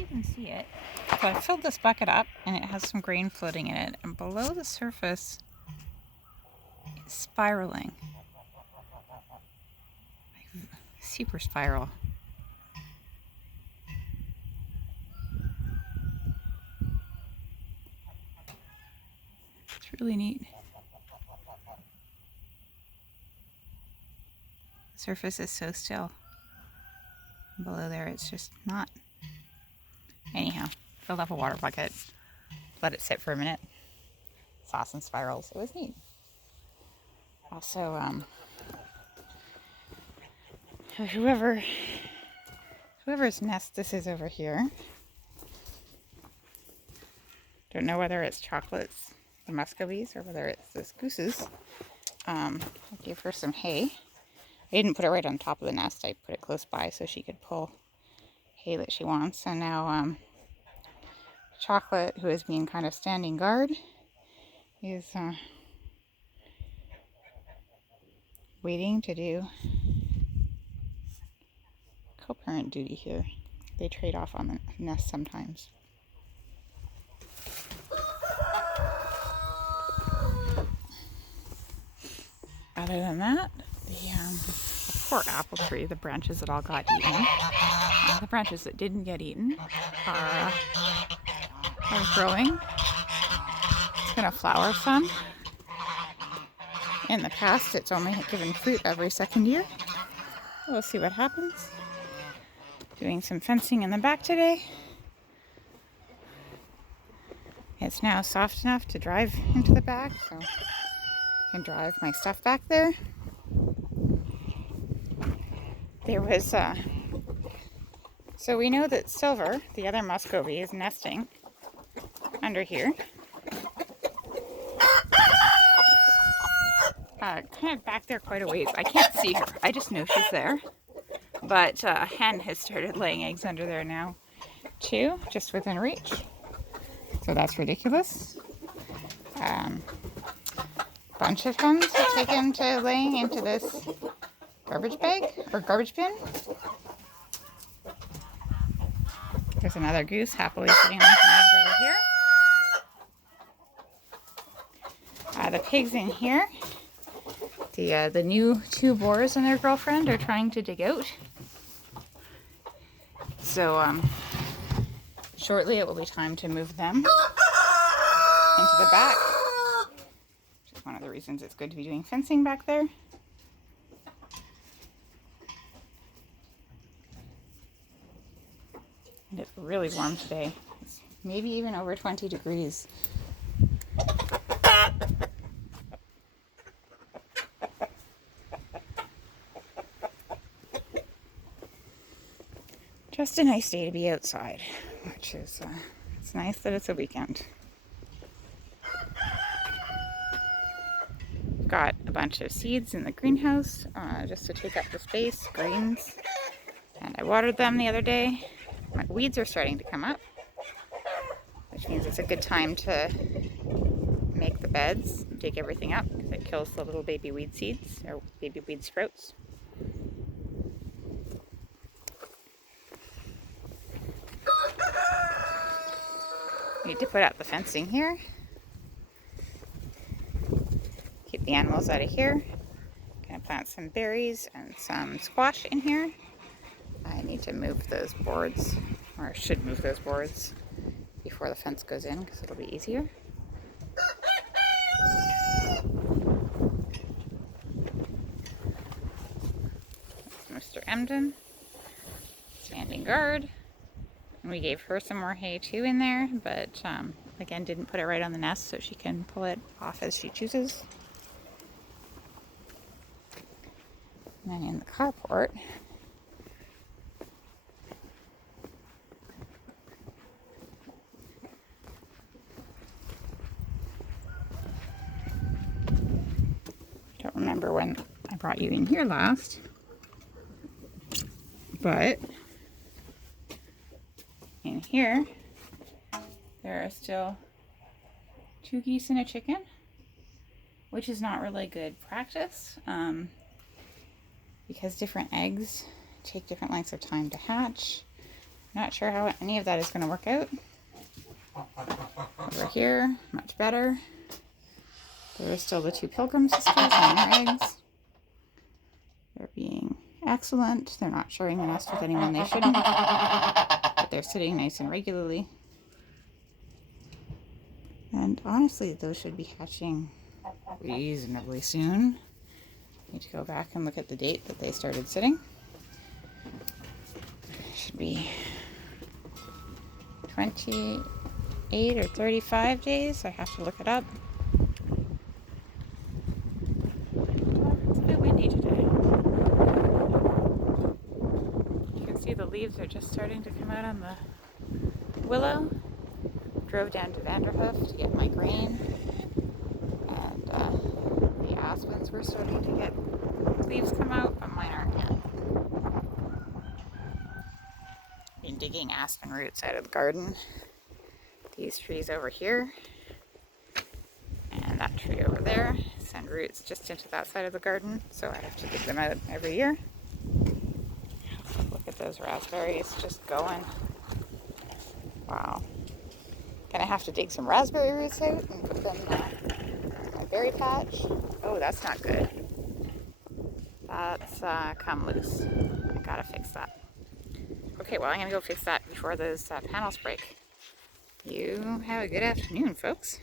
you can see it. So I filled this bucket up and it has some grain floating in it, and below the surface it's spiraling. Like super spiral. It's really neat. The surface is so still. Below there it's just not. Anyhow, filled up a water bucket, let it sit for a minute, saw some spirals. It was neat. Also, whoever's nest this is over here, don't know whether it's Chocolate's, the Muscovies, or whether it's this Goose's. I gave her some hay. I didn't put it right on top of the nest. I put it close by so she could pull hay that she wants. And now Chocolate, who is being kind of standing guard, is waiting to do co-parent duty here. They trade off on the nest sometimes. Other than that, the poor apple tree, the branches that all got eaten, the branches that didn't get eaten are growing. It's going to flower some. In the past, it's only given fruit every second year. We'll see what happens. Doing some fencing in the back today. It's now soft enough to drive into the back, so I can drive my stuff back there. There was, so we know that Silver, the other Muscovy, is nesting under here. Kind of back there quite a ways. I can't see her. I just know she's there. But a hen has started laying eggs under there now, too, just within reach. So that's ridiculous. Bunch of hens have taken to laying into this garbage bag or garbage bin. There's another goose happily sitting on some eggs over here. The pigs in here. The new two boars and their girlfriend are trying to dig out. So shortly it will be time to move them into the back. Which is one of the reasons it's good to be doing fencing back there. And it's really warm today. It's maybe even over 20 degrees. Just a nice day to be outside, which is, it's nice that it's a weekend. Got a bunch of seeds in the greenhouse just to take up the space, greens, and I watered them the other day. My weeds are starting to come up, which means it's a good time to make the beds and dig everything up because it kills the little baby weed seeds or baby weed sprouts. Need to put up the fencing here. Keep the animals out of here. Gonna plant some berries and some squash in here. I need to move those boards, or I should move those boards before the fence goes in because it'll be easier. Mr. Emden, standing guard. And we gave her some more hay too in there, but again, didn't put it right on the nest so she can pull it off as she chooses. And then in the carport, don't remember when I brought you in here last, but in here there are still 2 geese and a chicken, which is not really good practice because different eggs take different lengths of time to hatch. Not sure how any of that is going to work out. Over here, much better. There are still the two Pilgrim sisters and their eggs. They're being excellent. They're not sharing the nest with anyone they shouldn't, but they're sitting nice and regularly. And honestly, those should be hatching reasonably soon. Need to go back and look at the date that they started sitting. Should be 28 or 35 days. I have to look it up. It's a bit windy today. You can see the leaves are just starting to come out on the willow. Drove down to Vanderhoof to get my grain, and the aspens were starting to get leaves come out, but mine aren't yet. Been digging aspen roots out of the garden. These trees over here and that tree over there send roots just into that side of the garden, so I have to dig them out every year. Look at those raspberries just going. Wow. Gonna have to dig some raspberry roots out and put them in my berry patch. Oh, that's not good. That's come loose. I gotta fix that. Okay, well, I'm gonna go fix that before those panels break. You have a good afternoon, folks.